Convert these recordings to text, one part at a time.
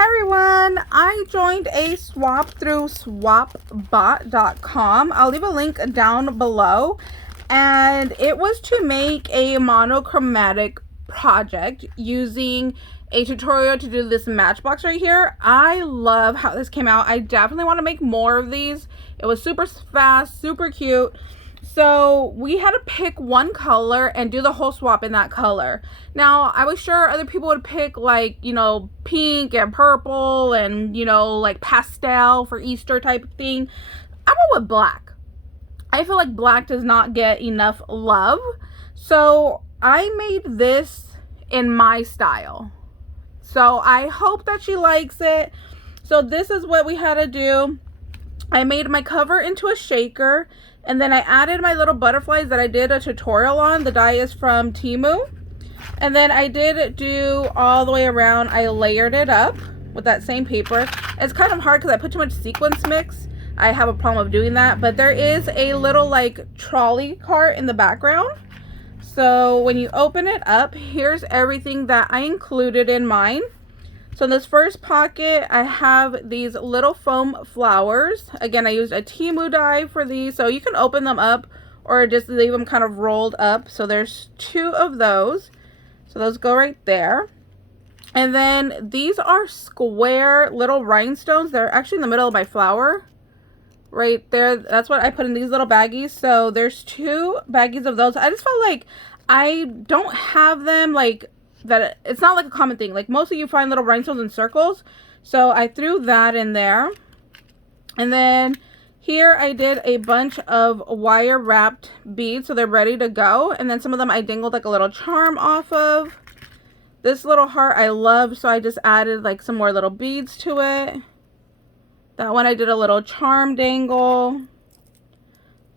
Hi everyone, I joined a swap through swapbot.com. I'll leave a link down below, and it was to make a monochromatic project using a tutorial to do this Matchbox right here. I love how this came out. I definitely want to make more of these. It was super fast, super cute. So we had to pick one color and do the whole swap in that color. Now, I was sure other people would pick like, you know, pink and purple and, you know, like pastel for Easter type of thing. I went with black. I feel like black does not get enough love. So I made this in my style. So I hope that she likes it. So this is what we had to do. I made my cover into a shaker, and then I added my little butterflies that I did a tutorial on. The die is from Temu. And then I did do all the way around. I layered it up with that same paper. It's kind of hard because I put too much sequence mix. I have a problem of doing that. But there is a little like trolley cart in the background. So when you open it up, here's everything that I included in mine. So in this first pocket, I have these little foam flowers. Again, I used a Temu die for these, so you can open them up or just leave them kind of rolled up. So there's 2 of those. So those go right there. And then these are square little rhinestones. They're actually in the middle of my flower. Right there. That's what I put in these little baggies. So there's 2 baggies of those. I just felt like I don't have them like that. It's not like a common thing. Like mostly you find little rhinestones in circles. So I threw that in there. And then here I did a bunch of wire wrapped beads. So they're ready to go. And then some of them I dangled like a little charm off of. This little heart I love. So I just added like some more little beads to it. That one I did a little charm dangle.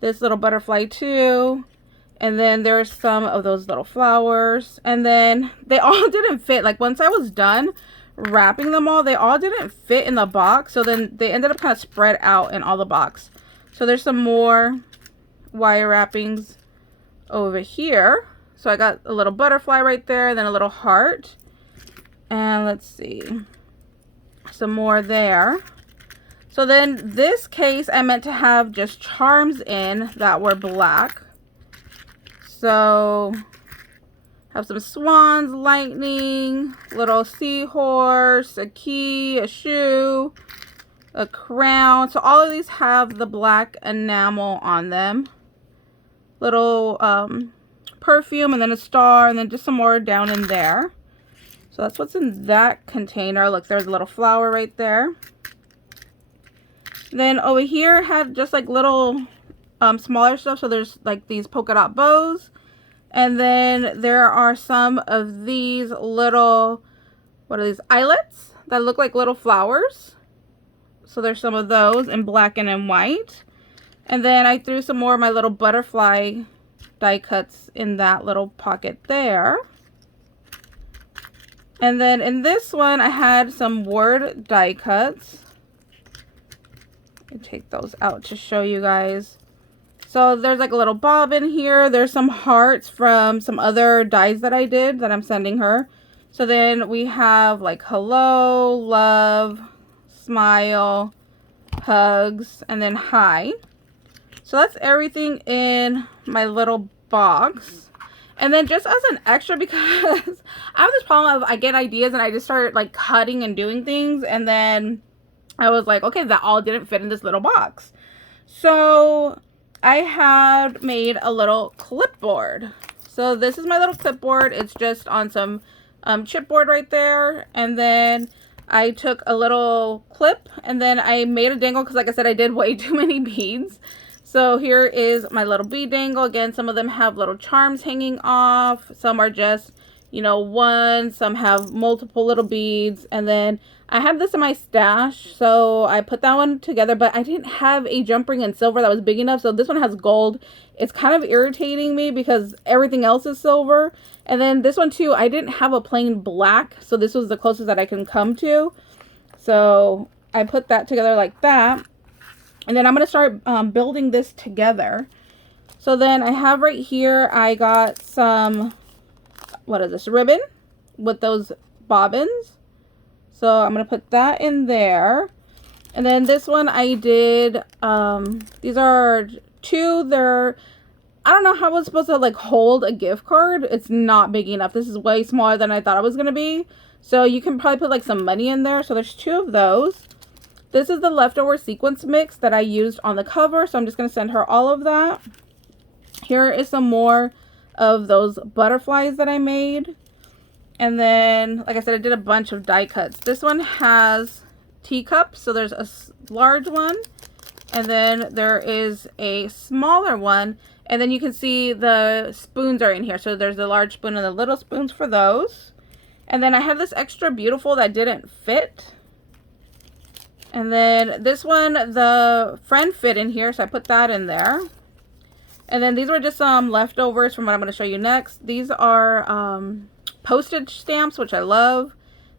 This little butterfly too. And then there's some of those little flowers. And then they all didn't fit. Like once I was done wrapping them all, they all didn't fit in the box. So then they ended up kind of spread out in all the box. So there's some more wire wrappings over here. So I got a little butterfly right there. And then a little heart. And let's see. Some more there. So then this case I meant to have just charms in that were black. So have some swans, lightning, little seahorse, a key, a shoe, a crown. So all of these have the black enamel on them. Little perfume and then a star and then just some more down in there. So that's what's in that container. Look, there's a little flower right there. Then over here had just like little smaller stuff. So there's like these polka dot bows. And then there are some of these little, what are these, eyelets that look like little flowers. So there's some of those in black and in white. And then I threw some more of my little butterfly die cuts in that little pocket there. And then in this one I had some word die cuts. Take those out to show you guys. So there's like a little bobbin here. There's some hearts from some other dies that I did that I'm sending her. So then we have like hello, love, smile, hugs, and then hi. So that's everything in my little box. And then just as an extra, because I have this problem of I get ideas and I just start like cutting and doing things, and then I was like, okay, that all didn't fit in this little box. So I had made a little clipboard. So this is my little clipboard. It's just on some chipboard right there. And then I took a little clip and then I made a dangle because like I said, I did way too many beads. So here is my little bead dangle. Again, some of them have little charms hanging off. Some are just, you know, one. Some have multiple little beads. And then I had this in my stash, so I put that one together, but I didn't have a jump ring in silver that was big enough, so this one has gold. It's kind of irritating me because everything else is silver. And then this one too, I didn't have a plain black, so this was the closest that I can come to. So I put that together like that. And then I'm going to start building this together. So then I have right here, I got some, what is this, ribbon with those bobbins. So I'm going to put that in there. And then this one I did, these are two, I don't know how it's supposed to like hold a gift card. It's not big enough. This is way smaller than I thought it was going to be. So you can probably put like some money in there. So there's two of those. This is the leftover sequence mix that I used on the cover. So I'm just going to send her all of that. Here is some more of those butterflies that I made. And then, like I said, I did a bunch of die cuts. This one has teacups, so there's a large one, and then there is a smaller one, and then you can see the spoons are in here. So there's the large spoon and the little spoons for those. And then I have this extra beautiful that didn't fit. And then this one, the friend fit in here, so I put that in there. And then these were just some leftovers from what I'm going to show you next. These are postage stamps, which I love.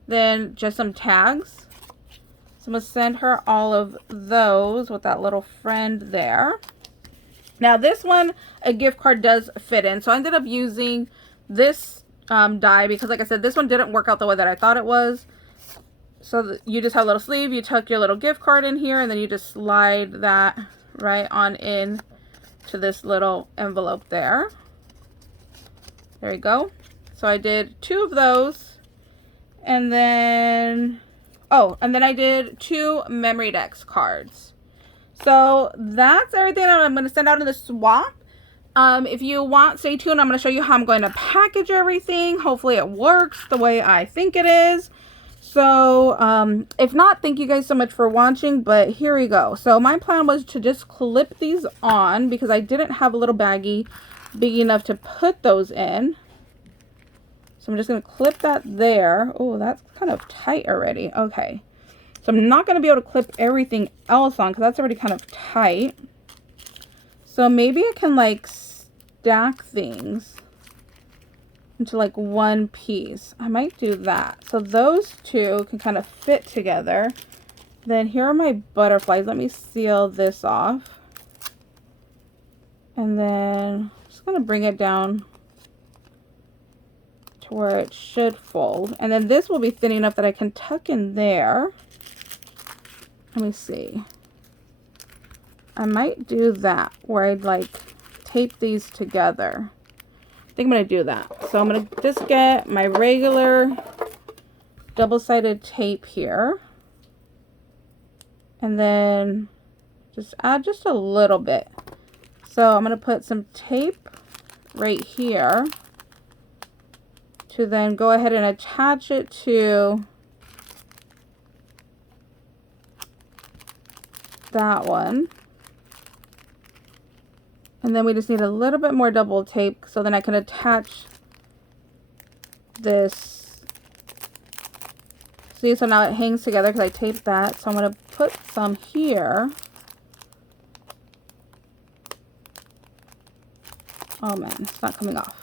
Then just some tags. So I'm going to send her all of those with that little friend there. Now this one, a gift card does fit in. So I ended up using this die because, like I said, this one didn't work out the way that I thought it was. So you just have a little sleeve. You tuck your little gift card in here, and then you just slide that right on in to this little envelope there. There you go. So I did two of those. And then... oh, and then I did 2 memory decks cards. So that's everything that I'm going to send out in the swap. If you want, stay tuned. I'm going to show you how I'm going to package everything. Hopefully it works the way I think it is. So if not, thank you guys so much for watching. But here we go. So my plan was to just clip these on because I didn't have a little baggie big enough to put those in. So I'm just going to clip that there. Oh, that's kind of tight already. Okay. So I'm not going to be able to clip everything else on because that's already kind of tight. So maybe I can like stack things into like one piece. I might do that. So those two can kind of fit together. Then here are my butterflies. Let me seal this off. And then I'm just going to bring it down to where it should fold. And then this will be thin enough that I can tuck in there. Let me see. I might do that where I'd like tape these together. I think I'm going to do that. So I'm going to just get my regular double-sided tape here. And then just add just a little bit. So I'm going to put some tape right here to then go ahead and attach it to that one. And then we just need a little bit more double tape so then I can attach this. See, so now it hangs together because I taped that. So I'm going to put some here. Oh man, it's not coming off.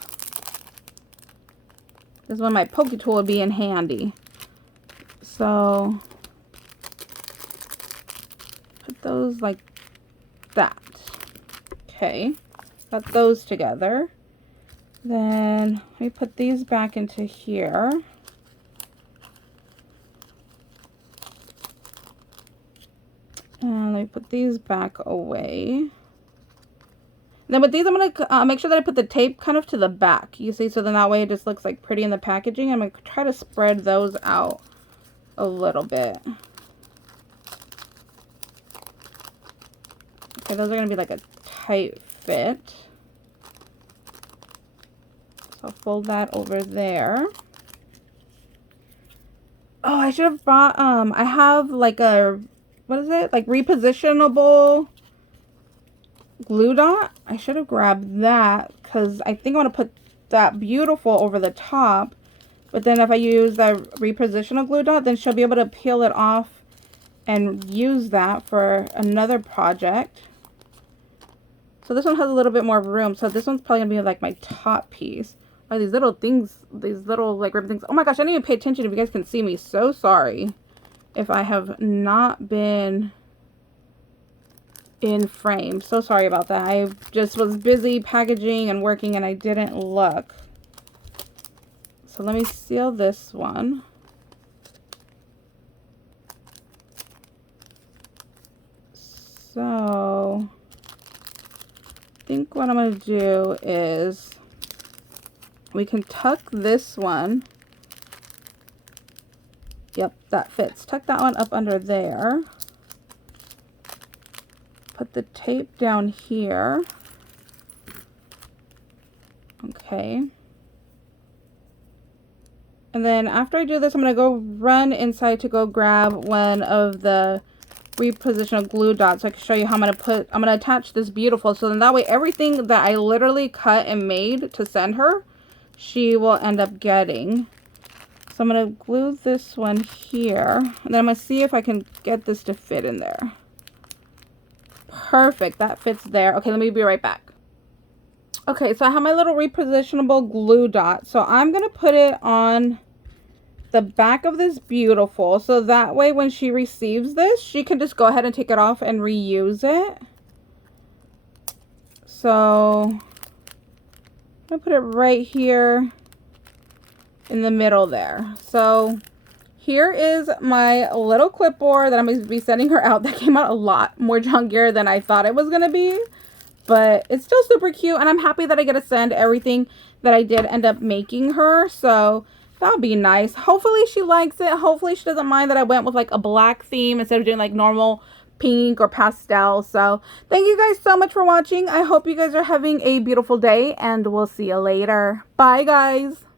This is when my pokey tool would be in handy. So put those like that. Okay, got those together. Then let me put these back into here. And let me put these back away. Then with these, I'm going to make sure that I put the tape kind of to the back. You see, so then that way it just looks like pretty in the packaging. I'm going to try to spread those out a little bit. Okay, those are going to be like a tight fit. So I'll fold that over there. Oh, I should have brought, I have like a, what is it? Like repositionable glue dot. I should have grabbed that because I think I want to put that beautiful over the top. But then if I use the repositional glue dot, then she'll be able to peel it off and use that for another project. So this one has a little bit more room. So this one's probably going to be like my top piece. Oh, these little things, these little like ribbon things. Oh my gosh, I didn't even pay attention if you guys can see me. So sorry if I have not been in frame. So sorry about that. I just was busy packaging and working and I didn't look. So let me seal this one. think what I'm going to do is we can tuck this one. Yep, that fits. Tuck that one up under there. Put the tape down here. Okay. And then after I do this, I'm going to go run inside to go grab one of the repositional glue dots so I can show you how I'm going to attach this beautiful. So then that way everything that I literally cut and made to send her, she will end up getting. So I'm going to glue this one here. And then I'm going to see if I can get this to fit in there. Perfect. That fits there. Okay, let me be right back. Okay, so I have my little repositionable glue dot. So I'm going to put it on the back of this beautiful. So that way when she receives this, she can just go ahead and take it off and reuse it. So I'm going to put it right here in the middle there. So here is my little clipboard that I'm going to be sending her out. That came out a lot more junkier than I thought it was going to be. But it's still super cute, and I'm happy that I get to send everything that I did end up making her. So that'll be nice. Hopefully she likes it. Hopefully she doesn't mind that I went with like a black theme instead of doing like normal pink or pastel. So thank you guys so much for watching. I hope you guys are having a beautiful day, and we'll see you later. Bye guys.